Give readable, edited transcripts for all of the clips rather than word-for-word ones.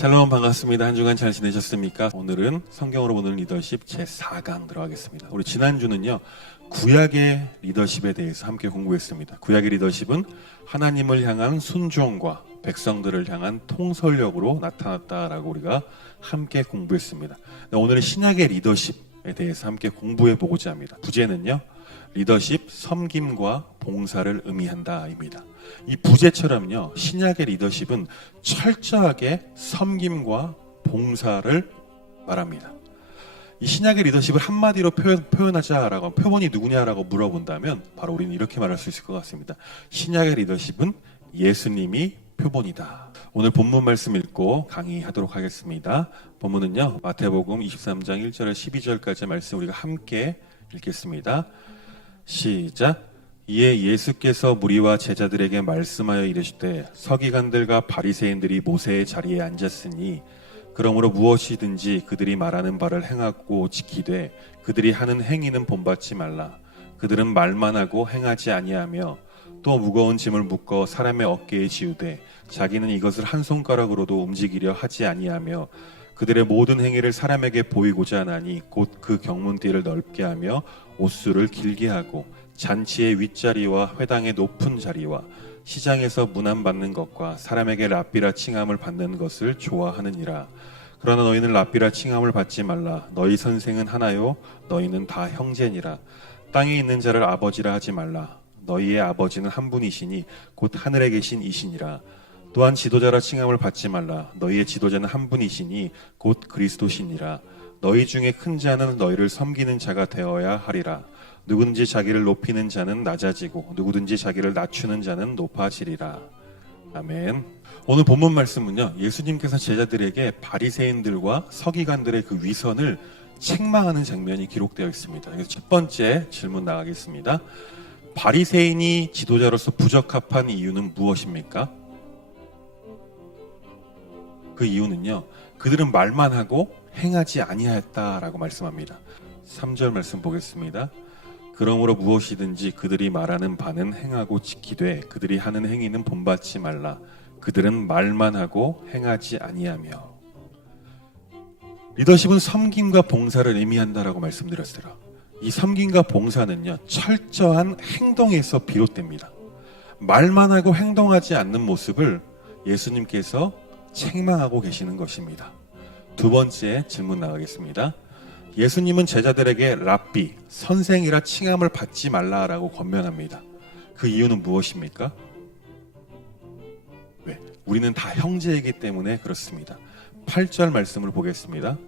샬롬 반갑습니다. 한 주간 잘 지내셨습니까? 오늘은 성경으로 보는 리더십 제4강 들어가겠습니다. 우리 지난주는요, 구약의 리더십에 대해서 함께 공부했습니다. 구약의 리더십은 하나님을 향한 순종과 백성들을 향한 통솔력으로 나타났다라고 우리가 함께 공부했습니다. 오늘은 신약의 리더십에 대해서 함께 공부해 보고자 합니다. 부제는요, 리더십, 섬김과 봉사를 의미한다입니다. 이 부제처럼요, 신약의 리더십은 철저하게 섬김과 봉사를 말합니다. 이 신약의 리더십을 한마디로 표현하자라고, 표본이 누구냐라고 물어본다면 바로 우리는 이렇게 말할 수 있을 것 같습니다. 신약의 리더십은 예수님이 표본이다. 오늘 본문 말씀 읽고 강의하도록 하겠습니다. 본문은요, 마태복음 23장 1절에서 12절까지 말씀 우리가 함께 읽겠습니다. 시작. 이에 예수께서 무리와 제자들에게 말씀하여 이르시되 서기관들과 바리새인들이 모세의 자리에 앉았으니 그러므로 무엇이든지 그들이 말하는 바를 행하고 지키되 그들이 하는 행위는 본받지 말라. 그들은 말만 하고 행하지 아니하며 또 무거운 짐을 묶어 사람의 어깨에 지우되 자기는 이것을 한 손가락으로도 움직이려 하지 아니하며 그들의 모든 행위를 사람에게 보이고자 하나니 곧 그 경문띠를 넓게 하며 옷수를 길게 하고 잔치의 윗자리와 회당의 높은 자리와 시장에서 문안받는 것과 사람에게 랍비라 칭함을 받는 것을 좋아하느니라. 그러나 너희는 랍비라 칭함을 받지 말라. 너희 선생은 하나요 너희는 다 형제니라. 땅에 있는 자를 아버지라 하지 말라. 너희의 아버지는 한 분이시니 곧 하늘에 계신 이시니라. 또한 지도자라 칭함을 받지 말라. 너희의 지도자는 한 분이시니 곧 그리스도시니라. 너희 중에 큰 자는 너희를 섬기는 자가 되어야 하리라. 누구든지 자기를 높이는 자는 낮아지고 누구든지 자기를 낮추는 자는 높아지리라. 아멘. 오늘 본문 말씀은요, 예수님께서 제자들에게 바리새인들과 서기관들의 그 위선을 책망하는 장면이 기록되어 있습니다. 그래서 첫 번째 질문 나가겠습니다. 바리새인이 지도자로서 부적합한 이유는 무엇입니까? 그 이유는요, 그들은 말만 하고 행하지 아니하였다라고 말씀합니다. 3절 말씀 보겠습니다. 그러므로 무엇이든지 그들이 말하는 바는 행하고 지키되 그들이 하는 행위는 본받지 말라. 그들은 말만 하고 행하지 아니하며. 리더십은 섬김과 봉사를 의미한다라고 말씀드렸어요. 이 섬김과 봉사는요, 철저한 행동에서 비롯됩니다. 말만 하고 행동하지 않는 모습을 예수님께서 책망하고 계시는 것입니다. 두 번째 질문 나가겠습니다. 예수님은 제자들에게 랍비, 선생이라 칭함을 받지 말라라고 권면합니다. 그 이유는 무엇입니까? 왜? 우리는 다 형제이기 때문에 그렇습니다. 8절 말씀을 보겠습니다.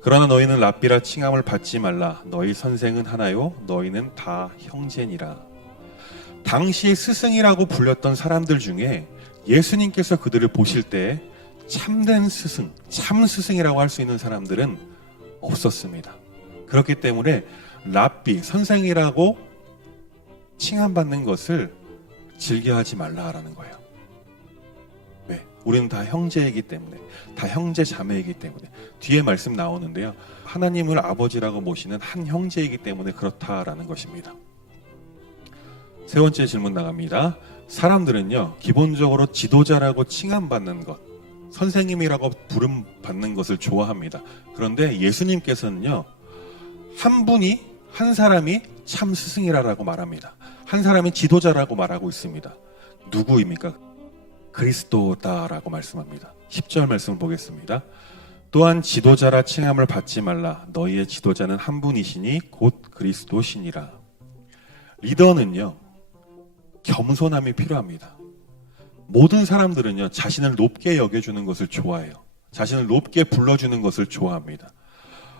그러나 너희는 랍비라 칭함을 받지 말라. 너희 선생은 하나요 너희는 다 형제니라. 당시 스승이라고 불렸던 사람들 중에 예수님께서 그들을 보실 때 참된 스승, 참 스승이라고 할 수 있는 사람들은 없었습니다. 그렇기 때문에 랍비, 선생이라고 칭함받는 것을 즐겨하지 말라라는 거예요. 왜? 우리는 다 형제이기 때문에, 다 형제 자매이기 때문에. 뒤에 말씀 나오는데요, 하나님을 아버지라고 모시는 한 형제이기 때문에 그렇다라는 것입니다. 세 번째 질문 나갑니다. 사람들은요, 기본적으로 지도자라고 칭함받는 것, 선생님이라고 부름 받는 것을 좋아합니다. 그런데 예수님께서는요, 한 사람이 참 스승이라고 말합니다. 한 사람이 지도자라고 말하고 있습니다. 누구입니까? 그리스도다라고 말씀합니다. 10절 말씀을 보겠습니다. 또한 지도자라 칭함을 받지 말라. 너희의 지도자는 한 분이시니 곧 그리스도시니라. 리더는요, 겸손함이 필요합니다. 모든 사람들은요, 자신을 높게 여겨주는 것을 좋아해요. 자신을 높게 불러주는 것을 좋아합니다.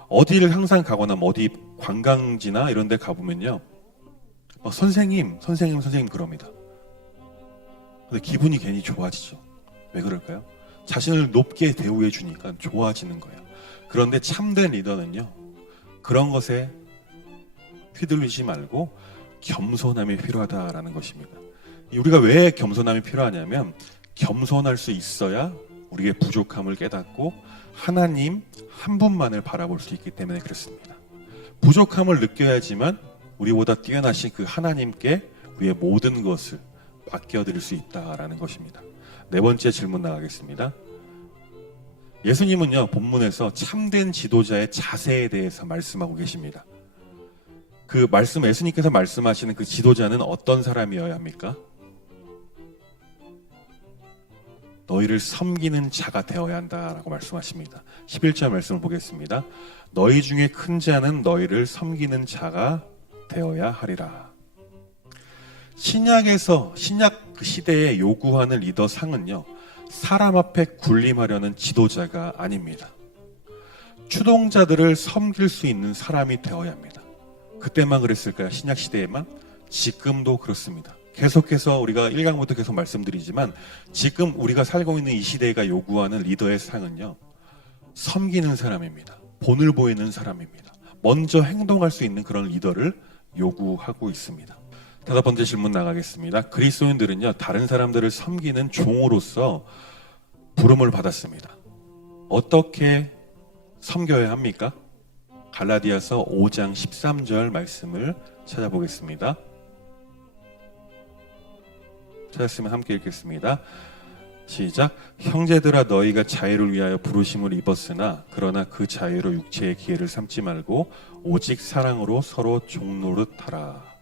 어디를 항상 가거나 어디 관광지나 이런 데 가보면요, 선생님 그럽니다. 근데 기분이 괜히 좋아지죠. 왜 그럴까요? 자신을 높게 대우해 주니까 좋아지는 거예요. 그런데 참된 리더는요, 그런 것에 휘둘리지 말고 겸손함이 필요하다라는 것입니다. 우리가 왜 겸손함이 필요하냐면, 겸손할 수 있어야 우리의 부족함을 깨닫고 하나님 한 분만을 바라볼 수 있기 때문에 그렇습니다. 부족함을 느껴야지만 우리보다 뛰어나신 그 하나님께 우리의 모든 것을 맡겨드릴 수 있다라는 것입니다. 네 번째 질문 나가겠습니다. 예수님은요, 본문에서 참된 지도자의 자세에 대해서 말씀하고 계십니다. 그 말씀, 예수님께서 말씀하시는 그 지도자는 어떤 사람이어야 합니까? 너희를 섬기는 자가 되어야 한다라고 말씀하십니다. 11절 말씀을 보겠습니다. 너희 중에 큰 자는 너희를 섬기는 자가 되어야 하리라. 신약 그 시대에 요구하는 리더 상은요, 사람 앞에 군림하려는 지도자가 아닙니다. 추동자들을 섬길 수 있는 사람이 되어야 합니다. 그때만 그랬을까요? 신약 시대에만? 지금도 그렇습니다. 계속해서 우리가 1강부터 계속 말씀드리지만 지금 우리가 살고 있는 이 시대가 요구하는 리더의 상은요, 섬기는 사람입니다. 본을 보이는 사람입니다. 먼저 행동할 수 있는 그런 리더를 요구하고 있습니다. 다섯 번째 질문 나가겠습니다. 그리스도인들은요, 다른 사람들을 섬기는 종으로서 부름을 받았습니다. 어떻게 섬겨야 합니까? 갈라디아서 5장 13절 말씀을 찾아보겠습니다. 찾았으면 함께 읽겠습니다. 시작. 형제들아, 너희가 자유를 위하여 부르심을 입었으나 그러나 그 자유로 육체의 기회를 삼지 말고 오직 사랑으로 서로 종노릇하라.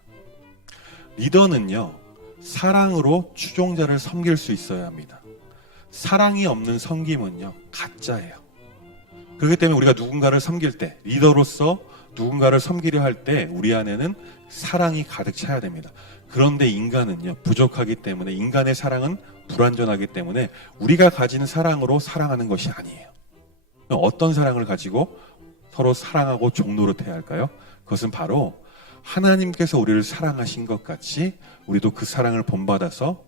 리더는요, 사랑으로 추종자를 섬길 수 있어야 합니다. 사랑이 없는 섬김은요, 가짜예요. 그렇기 때문에 우리가 누군가를 섬길 때, 리더로서 누군가를 섬기려 할 때 우리 안에는 사랑이 가득 차야 됩니다. 그런데 인간은요, 부족하기 때문에, 인간의 사랑은 불완전하기 때문에 우리가 가진 사랑으로 사랑하는 것이 아니에요. 어떤 사랑을 가지고 서로 사랑하고 종노릇해야 할까요? 그것은 바로 하나님께서 우리를 사랑하신 것 같이 우리도 그 사랑을 본받아서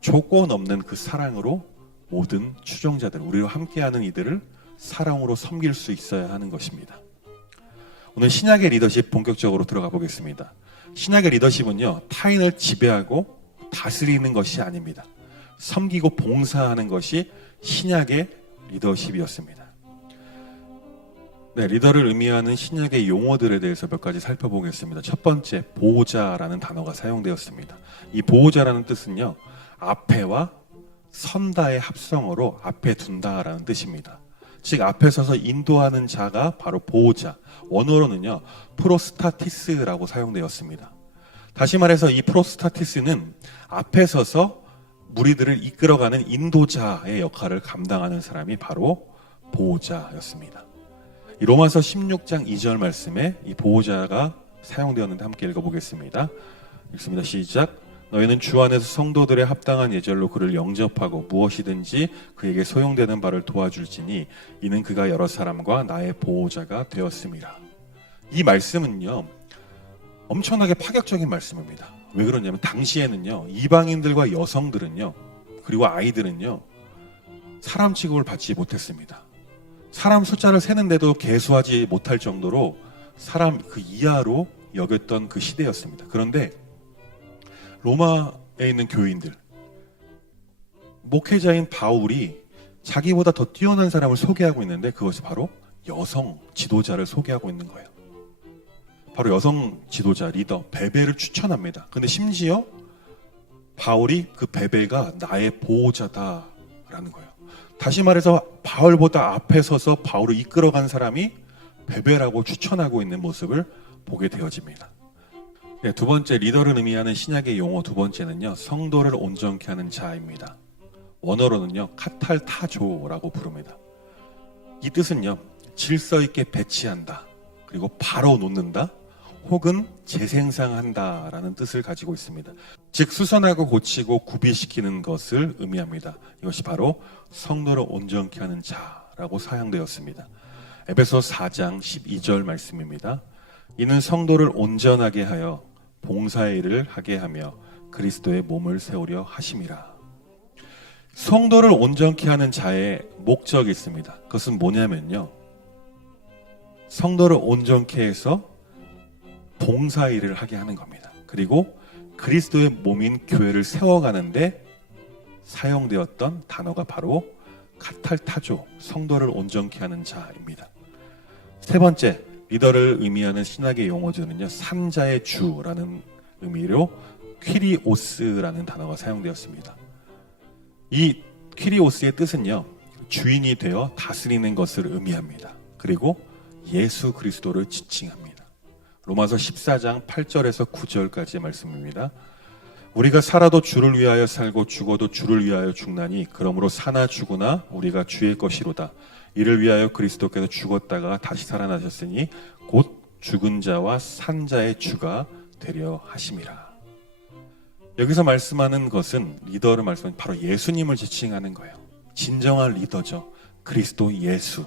조건 없는 그 사랑으로 모든 추종자들, 우리와 함께하는 이들을 사랑으로 섬길 수 있어야 하는 것입니다. 오늘 신약의 리더십 본격적으로 들어가 보겠습니다. 신약의 리더십은요, 타인을 지배하고 다스리는 것이 아닙니다. 섬기고 봉사하는 것이 신약의 리더십이었습니다. 네, 리더를 의미하는 신약의 용어들에 대해서 몇 가지 살펴보겠습니다. 첫 번째, 보호자라는 단어가 사용되었습니다. 이 보호자라는 뜻은요, 앞에와 선다의 합성어로 앞에 둔다라는 뜻입니다. 즉, 앞에 서서 인도하는 자가 바로 보호자. 원어로는요, 프로스타티스라고 사용되었습니다. 다시 말해서 이 프로스타티스는 앞에 서서 무리들을 이끌어가는 인도자의 역할을 감당하는 사람이 바로 보호자였습니다. 이 로마서 16장 2절 말씀에 이 보호자가 사용되었는데 함께 읽어보겠습니다. 읽습니다. 시작. 너희는 주 안에서 성도들의 합당한 예절로 그를 영접하고 무엇이든지 그에게 소용되는 바를 도와줄지니 이는 그가 여러 사람과 나의 보호자가 되었습니다. 이 말씀은요, 엄청나게 파격적인 말씀입니다. 왜 그러냐면 당시에는요, 이방인들과 여성들은요, 그리고 아이들은요, 사람 취급을 받지 못했습니다. 사람 숫자를 세는데도 계수하지 못할 정도로 사람 그 이하로 여겼던 그 시대였습니다. 그런데 로마에 있는 교인들, 목회자인 바울이 자기보다 더 뛰어난 사람을 소개하고 있는데 그것이 바로 여성 지도자를 소개하고 있는 거예요. 바로 여성 지도자, 리더, 베베를 추천합니다. 근데 심지어 바울이 그 베베가 나의 보호자다라는 거예요. 다시 말해서 바울보다 앞에 서서 바울을 이끌어간 사람이 베베라고 추천하고 있는 모습을 보게 되어집니다. 네, 두 번째, 리더를 의미하는 신약의 용어 두 번째는요, 성도를 온전케 하는 자입니다. 원어로는요, 카탈타조라고 부릅니다. 이 뜻은요, 질서 있게 배치한다, 그리고 바로 놓는다, 혹은 재생산한다라는 뜻을 가지고 있습니다. 즉, 수선하고 고치고 구비시키는 것을 의미합니다. 이것이 바로 성도를 온전케 하는 자라고 사용되었습니다. 에베소 4장 12절 말씀입니다. 이는 성도를 온전하게 하여 봉사의 일을 하게 하며 그리스도의 몸을 세우려 하심이라. 성도를 온전케 하는 자의 목적이 있습니다. 그것은 뭐냐면요, 성도를 온전케 해서 봉사의 일을 하게 하는 겁니다. 그리고 그리스도의 몸인 교회를 세워가는데 사용되었던 단어가 바로 카탈타조, 성도를 온전케 하는 자입니다. 세 번째, 리더를 의미하는 신학의 용어들은요, 산자의 주라는 의미로 퀴리오스라는 단어가 사용되었습니다. 이 퀴리오스의 뜻은요, 주인이 되어 다스리는 것을 의미합니다. 그리고 예수 그리스도를 지칭합니다. 로마서 14장 8절에서 9절까지의 말씀입니다. 우리가 살아도 주를 위하여 살고 죽어도 주를 위하여 죽나니 그러므로 사나 죽으나 우리가 주의 것이로다. 이를 위하여 그리스도께서 죽었다가 다시 살아나셨으니 곧 죽은 자와 산 자의 주가 되려 하심이라. 여기서 말씀하는 것은 리더를 말씀하는 바로 예수님을 지칭하는 거예요. 진정한 리더죠. 그리스도 예수,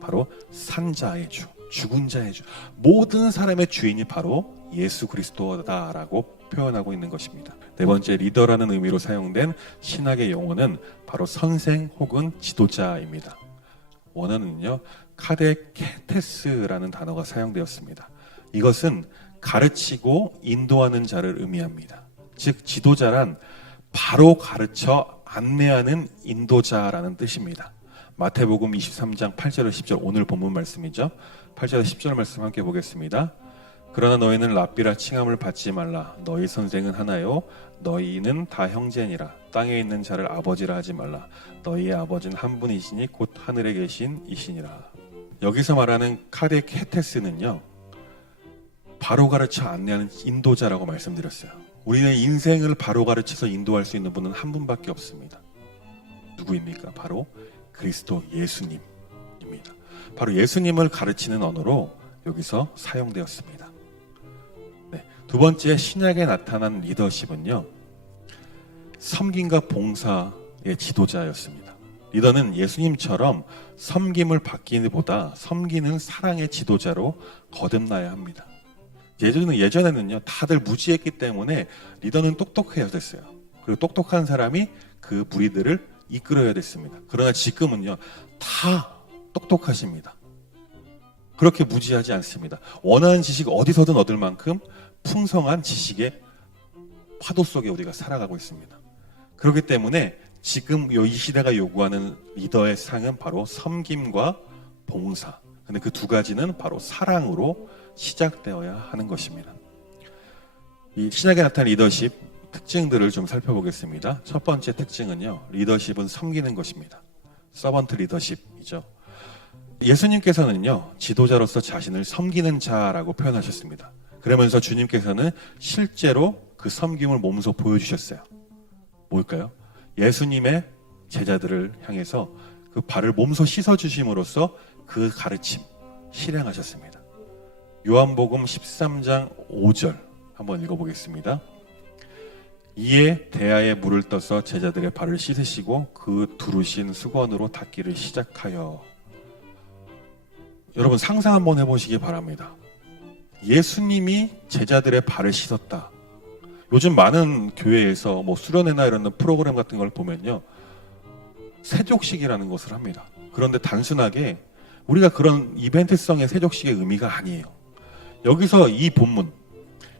바로 산 자의 주, 죽은 자의 주, 모든 사람의 주인이 바로 예수 그리스도다라고 표현하고 있는 것입니다. 네 번째, 리더라는 의미로 사용된 신학의 용어는 바로 선생 혹은 지도자입니다. 원어는요, 카데케테스라는 단어가 사용되었습니다. 이것은 가르치고 인도하는 자를 의미합니다. 즉 지도자란 바로 가르쳐 안내하는 인도자라는 뜻입니다. 마태복음 23장 8절에서 10절, 오늘 본문 말씀이죠. 8절에서 10절 말씀 함께 보겠습니다. 그러나 너희는 랍비라 칭함을 받지 말라. 너희 선생은 하나요 너희는 다 형제니라. 땅에 있는 자를 아버지라 하지 말라. 너희의 아버지는 한 분이시니 곧 하늘에 계신 이시니라. 여기서 말하는 카데케테스는요, 바로 가르쳐 안내하는 인도자라고 말씀드렸어요. 우리는 인생을 바로 가르쳐서 인도할 수 있는 분은 한 분밖에 없습니다. 누구입니까? 바로 그리스도 예수님입니다. 바로 예수님을 가르치는 언어로 여기서 사용되었습니다. 네, 두 번째, 신약에 나타난 리더십은요, 섬김과 봉사의 지도자였습니다. 리더는 예수님처럼 섬김을 받기보다 섬기는 사랑의 지도자로 거듭나야 합니다. 예전에는요, 다들 무지했기 때문에 리더는 똑똑해야 됐어요. 그리고 똑똑한 사람이 그 무리들을 이끌어야 됐습니다. 그러나 지금은요, 다 똑똑하십니다. 그렇게 무지하지 않습니다. 원하는 지식 어디서든 얻을 만큼 풍성한 지식의 파도 속에 우리가 살아가고 있습니다. 그렇기 때문에 지금 이 시대가 요구하는 리더의 상은 바로 섬김과 봉사. 근데 그 두 가지는 바로 사랑으로 시작되어야 하는 것입니다. 이 신약에 나타난 리더십 특징들을 좀 살펴보겠습니다. 첫 번째 특징은요, 리더십은 섬기는 것입니다. 서번트 리더십이죠. 예수님께서는요, 지도자로서 자신을 섬기는 자라고 표현하셨습니다. 그러면서 주님께서는 실제로 그 섬김을 몸소 보여주셨어요. 뭘까요? 예수님의 제자들을 향해서 그 발을 몸소 씻어주심으로써 그 가르침 실행하셨습니다. 요한복음 13장 5절 한번 읽어보겠습니다. 이에 대야에 물을 떠서 제자들의 발을 씻으시고 그 두르신 수건으로 닦기를 시작하여. 여러분 상상 한번 해보시기 바랍니다. 예수님이 제자들의 발을 씻었다. 요즘 많은 교회에서 뭐 수련회나 이런 프로그램 같은 걸 보면요, 세족식이라는 것을 합니다. 그런데 단순하게 우리가 그런 이벤트성의 세족식의 의미가 아니에요. 여기서 이 본문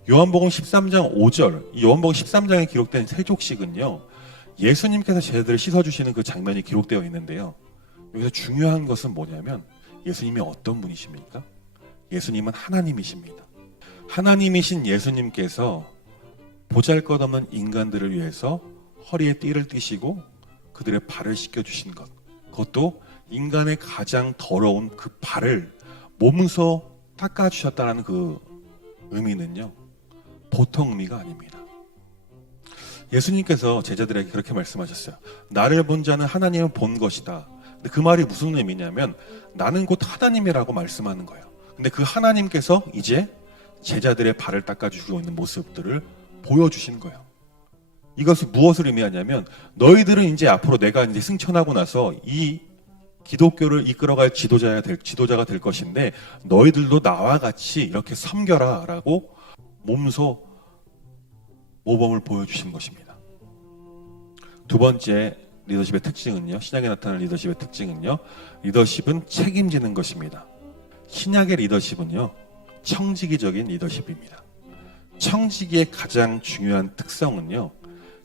요한복음 13장 5절, 이 요한복음 13장에 기록된 세족식은요, 예수님께서 제자들을 씻어주시는 그 장면이 기록되어 있는데요, 여기서 중요한 것은 뭐냐면 예수님이 어떤 분이십니까? 예수님은 하나님이십니다. 하나님이신 예수님께서 보잘것없는 인간들을 위해서 허리에 띠를 띠시고 그들의 발을 씻겨주신 것, 그것도 인간의 가장 더러운 그 발을 몸소 닦아주셨다는 그 의미는요, 보통 의미가 아닙니다. 예수님께서 제자들에게 그렇게 말씀하셨어요. 나를 본 자는 하나님을 본 것이다. 근데 그 말이 무슨 의미냐면 나는 곧 하나님이라고 말씀하는 거예요. 근데 그 하나님께서 이제 제자들의 발을 닦아주시고 있는 모습들을 보여주신 거예요. 이것은 무엇을 의미하냐면 너희들은 이제 앞으로 내가 이제 승천하고 나서 이 기독교를 이끌어갈 지도자가 될 것인데 너희들도 나와 같이 이렇게 섬겨라 라고 몸소 모범을 보여주신 것입니다. 두 번째 리더십의 특징은요, 신약에 나타나는 리더십의 특징은요, 리더십은 책임지는 것입니다. 신약의 리더십은요, 청지기적인 리더십입니다. 청지기의 가장 중요한 특성은요,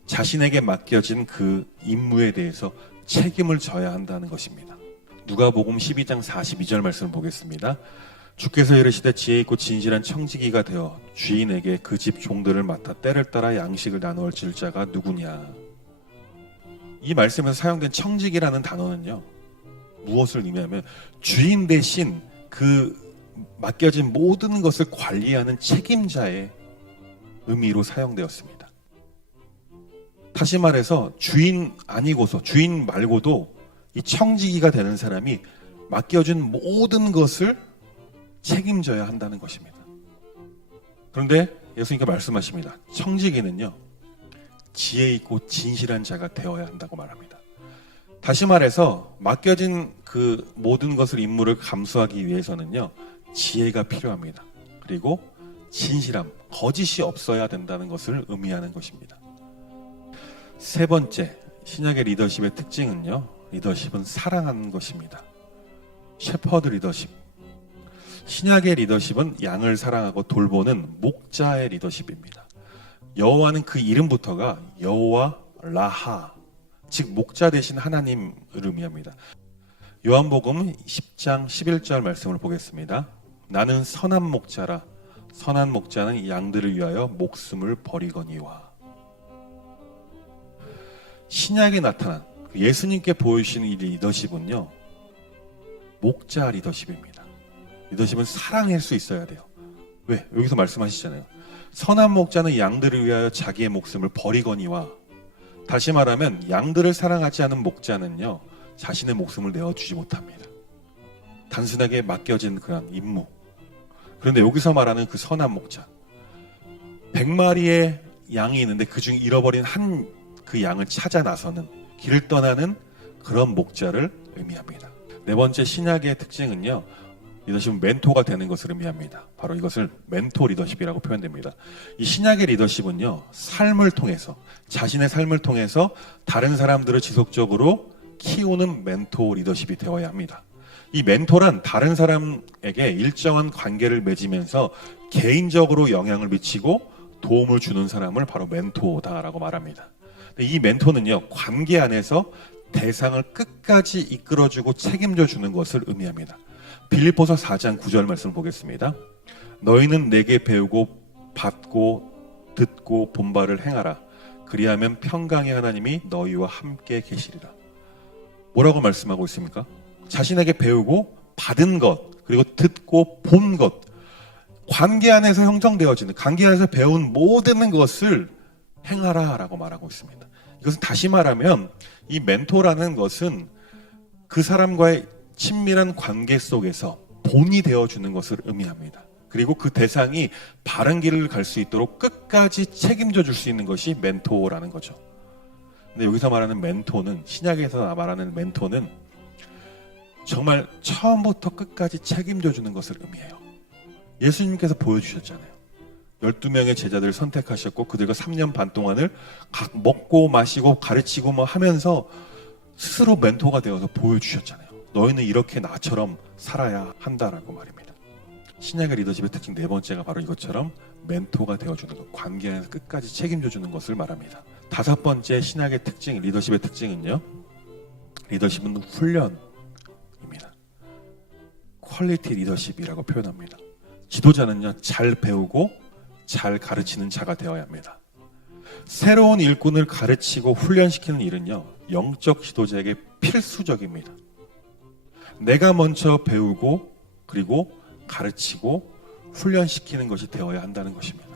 자신에게 맡겨진 그 임무에 대해서 책임을 져야 한다는 것입니다. 누가복음 12장 42절 말씀을 보겠습니다. 주께서 이르시되 지혜 있고 진실한 청지기가 되어 주인에게 그 집 종들을 맡아 때를 따라 양식을 나누어 줄 자가 누구냐. 이 말씀에서 사용된 청지기라는 단어는요, 무엇을 의미하면 주인 대신 그 맡겨진 모든 것을 관리하는 책임자의 의미로 사용되었습니다. 다시 말해서 주인 아니고서 주인 말고도 이 청지기가 되는 사람이 맡겨준 모든 것을 책임져야 한다는 것입니다. 그런데 예수님께서 말씀하십니다. 청지기는요, 지혜 있고 진실한 자가 되어야 한다고 말합니다. 다시 말해서 맡겨진 그 모든 것을 임무를 감수하기 위해서는요, 지혜가 필요합니다. 그리고 진실함, 거짓이 없어야 된다는 것을 의미하는 것입니다. 세 번째, 신약의 리더십의 특징은요, 리더십은 사랑하는 것입니다. 셰퍼드 리더십. 신약의 리더십은 양을 사랑하고 돌보는 목자의 리더십입니다. 여호와는 그 이름부터가 여호와 라하, 즉 목자 되신 하나님을 의미합니다. 요한복음 10장 11절 말씀을 보겠습니다. 나는 선한 목자라. 선한 목자는 양들을 위하여 목숨을 버리거니와. 신약에 나타난 예수님께 보여주시는 이 리더십은요, 목자 리더십입니다. 리더십은 사랑할 수 있어야 돼요. 왜? 여기서 말씀하시잖아요. 선한 목자는 양들을 위하여 자기의 목숨을 버리거니와. 다시 말하면 양들을 사랑하지 않은 목자는요, 자신의 목숨을 내어주지 못합니다. 단순하게 맡겨진 그런 임무. 그런데 여기서 말하는 그 선한 목자, 100마리의 양이 있는데 그중 잃어버린 한 그 양을 찾아 나서는, 길을 떠나는 그런 목자를 의미합니다. 네 번째 신약의 특징은요, 리더십은 멘토가 되는 것을 의미합니다. 바로 이것을 멘토 리더십이라고 표현됩니다. 이 신약의 리더십은요, 삶을 통해서, 자신의 삶을 통해서 다른 사람들을 지속적으로 키우는 멘토 리더십이 되어야 합니다. 이 멘토란 다른 사람에게 일정한 관계를 맺으면서 개인적으로 영향을 미치고 도움을 주는 사람을 바로 멘토다라고 말합니다. 이 멘토는요, 관계 안에서 대상을 끝까지 이끌어주고 책임져 주는 것을 의미합니다. 빌립보서 4장 9절 말씀을 보겠습니다. 너희는 내게 배우고 받고 듣고 본 바를 행하라. 그리하면 평강의 하나님이 너희와 함께 계시리라. 뭐라고 말씀하고 있습니까? 자신에게 배우고 받은 것, 그리고 듣고 본 것, 관계 안에서 형성되어지는, 관계 안에서 배운 모든 것을 행하라 라고 말하고 있습니다. 이것은 다시 말하면 이 멘토라는 것은 그 사람과의 친밀한 관계 속에서 본이 되어주는 것을 의미합니다. 그리고 그 대상이 바른 길을 갈 수 있도록 끝까지 책임져 줄 수 있는 것이 멘토라는 거죠. 근데 여기서 말하는 멘토는, 신약에서 말하는 멘토는 정말 처음부터 끝까지 책임져 주는 것을 의미해요. 예수님께서 보여주셨잖아요. 12명의 제자들을 선택하셨고 그들과 3년 반 동안을 각 먹고 마시고 가르치고 뭐 하면서 스스로 멘토가 되어서 보여주셨잖아요. 너희는 이렇게 나처럼 살아야 한다라고 말입니다. 신약의 리더십의 특징 네 번째가 바로 이것처럼 멘토가 되어주는 것, 관계에서 끝까지 책임져주는 것을 말합니다. 다섯 번째 신약의 특징, 리더십의 특징은요, 리더십은 훈련입니다. 퀄리티 리더십이라고 표현합니다. 지도자는요, 잘 배우고 잘 가르치는 자가 되어야 합니다. 새로운 일꾼을 가르치고 훈련시키는 일은요, 영적 지도자에게 필수적입니다. 내가 먼저 배우고 그리고 가르치고 훈련시키는 것이 되어야 한다는 것입니다.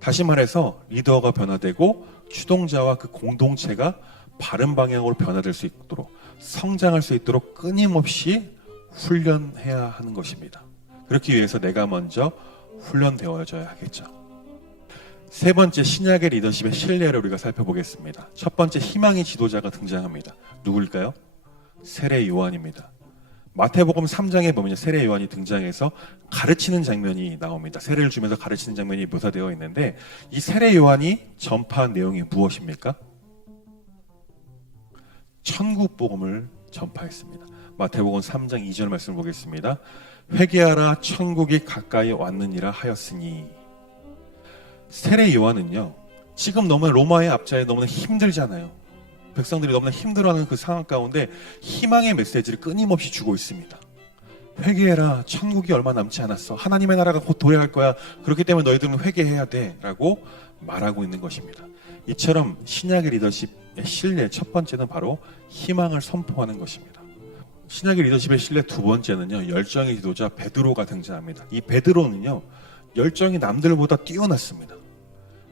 다시 말해서 리더가 변화되고 추동자와 그 공동체가 바른 방향으로 변화될 수 있도록, 성장할 수 있도록 끊임없이 훈련해야 하는 것입니다. 그렇기 위해서 내가 먼저 훈련되어져야 하겠죠. 세 번째 신약의 리더십의 신뢰를 우리가 살펴보겠습니다. 첫 번째 희망의 지도자가 등장합니다. 누구일까요? 세례 요한입니다. 마태복음 3장에 보면 세례 요한이 등장해서 가르치는 장면이 나옵니다. 세례를 주면서 가르치는 장면이 묘사되어 있는데, 이 세례 요한이 전파한 내용이 무엇입니까? 천국 복음을 전파했습니다. 마태복음 3장 2절 말씀을 보겠습니다. 회개하라, 천국이 가까이 왔느니라 하였으니. 세례 요한은요, 지금 너무나 로마의 압제에 너무나 힘들잖아요. 백성들이 너무나 힘들어하는 그 상황 가운데 희망의 메시지를 끊임없이 주고 있습니다. 회개해라, 천국이 얼마 남지 않았어, 하나님의 나라가 곧 도래할 거야, 그렇기 때문에 너희들은 회개해야 돼 라고 말하고 있는 것입니다. 이처럼 신약의 리더십의 신뢰 첫 번째는 바로 희망을 선포하는 것입니다. 신약의 리더십의 신뢰 두 번째는요, 열정의 지도자 베드로가 등장합니다. 이 베드로는요, 열정이 남들보다 뛰어났습니다.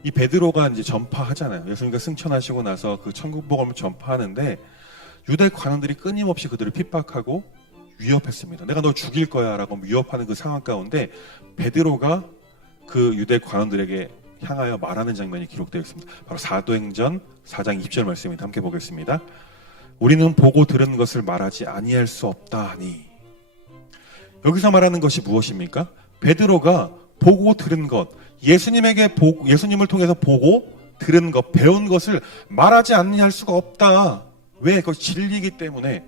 이 베드로가 이제 전파하잖아요. 예수님과 승천하시고 나서 그 천국 복음을 전파하는데 유대 관원들이 끊임없이 그들을 핍박하고 위협했습니다. 내가 너 죽일 거야라고 위협하는 그 상황 가운데 베드로가 그 유대 관원들에게 향하여 말하는 장면이 기록되어 있습니다. 바로 사도행전 4장 20절 말씀입니다. 함께 보겠습니다. 우리는 보고 들은 것을 말하지 아니할 수 없다 하니. 여기서 말하는 것이 무엇입니까? 베드로가 보고 들은 것, 예수님을 통해서 보고 들은 것, 배운 것을 말하지 아니할 수가 없다. 왜? 그것이 진리이기 때문에.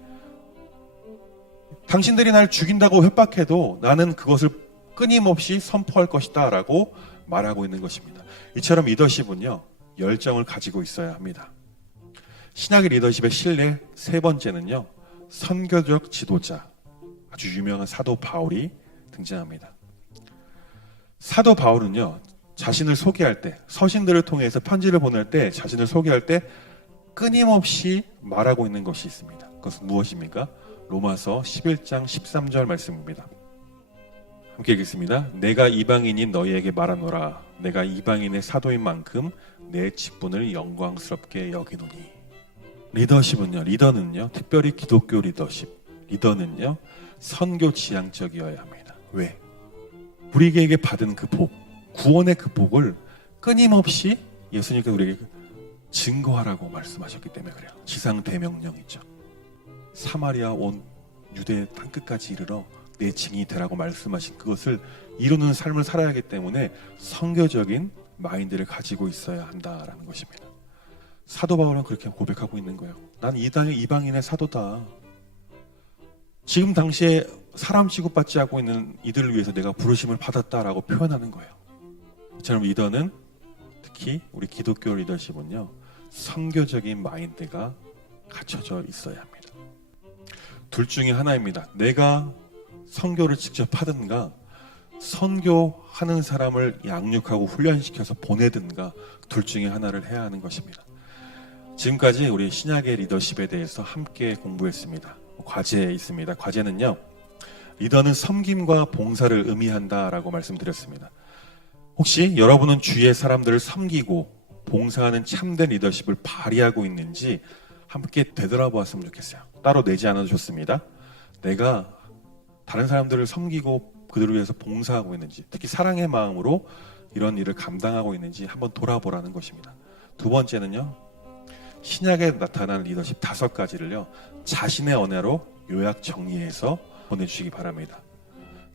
당신들이 날 죽인다고 협박해도 나는 그것을 끊임없이 선포할 것이다 라고 말하고 있는 것입니다. 이처럼 리더십은요, 열정을 가지고 있어야 합니다. 신약의 리더십의 신뢰 세 번째는요, 선교적 지도자, 아주 유명한 사도 바울이 등장합니다. 사도 바울은요, 자신을 소개할 때, 서신들을 통해서 편지를 보낼 때, 자신을 소개할 때 끊임없이 말하고 있는 것이 있습니다. 그것은 무엇입니까? 로마서 11장 13절 말씀입니다. 함께 읽겠습니다. 내가 이방인인 너희에게 말하노라. 내가 이방인의 사도인 만큼 내 직분을 영광스럽게 여기노니. 리더는요, 특별히 기독교 리더는요, 선교 지향적이어야 합니다. 왜? 우리에게 받은 그 복, 구원의 그 복을 끊임없이 예수님께서 우리에게 증거하라고 말씀하셨기 때문에 그래요. 지상 대명령이죠. 사마리아 온 유대 땅끝까지 이르러 내 증인이 되라고 말씀하신 그것을 이루는 삶을 살아야 하기 때문에 선교적인 마인드를 가지고 있어야 한다라는 것입니다. 사도 바울은 그렇게 고백하고 있는 거예요. 난 이방인의 사도다. 지금 당시에 사람 취급받지 않고 있는 이들을 위해서 내가 부르심을 받았다라고 표현하는 거예요. 이처럼 리더는, 특히 우리 기독교 리더십은요, 선교적인 마인드가 갖춰져 있어야 합니다. 둘 중에 하나입니다. 내가 선교를 직접 하든가 선교하는 사람을 양육하고 훈련시켜서 보내든가 둘 중에 하나를 해야 하는 것입니다. 지금까지 우리 신약의 리더십에 대해서 함께 공부했습니다. 과제에 있습니다. 과제는요, 리더는 섬김과 봉사를 의미한다라고 말씀드렸습니다. 혹시 여러분은 주위의 사람들을 섬기고 봉사하는 참된 리더십을 발휘하고 있는지 함께 되돌아보았으면 좋겠어요. 따로 내지 않아도 좋습니다. 내가 다른 사람들을 섬기고 그들을 위해서 봉사하고 있는지, 특히 사랑의 마음으로 이런 일을 감당하고 있는지 한번 돌아보라는 것입니다. 두 번째는요, 신약에 나타난 리더십 5가지를요 자신의 언어로 요약 정리해서 보내주시기 바랍니다.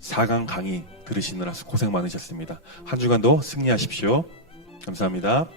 4강 강의 들으시느라 고생 많으셨습니다. 한 주간도 승리하십시오. 감사합니다.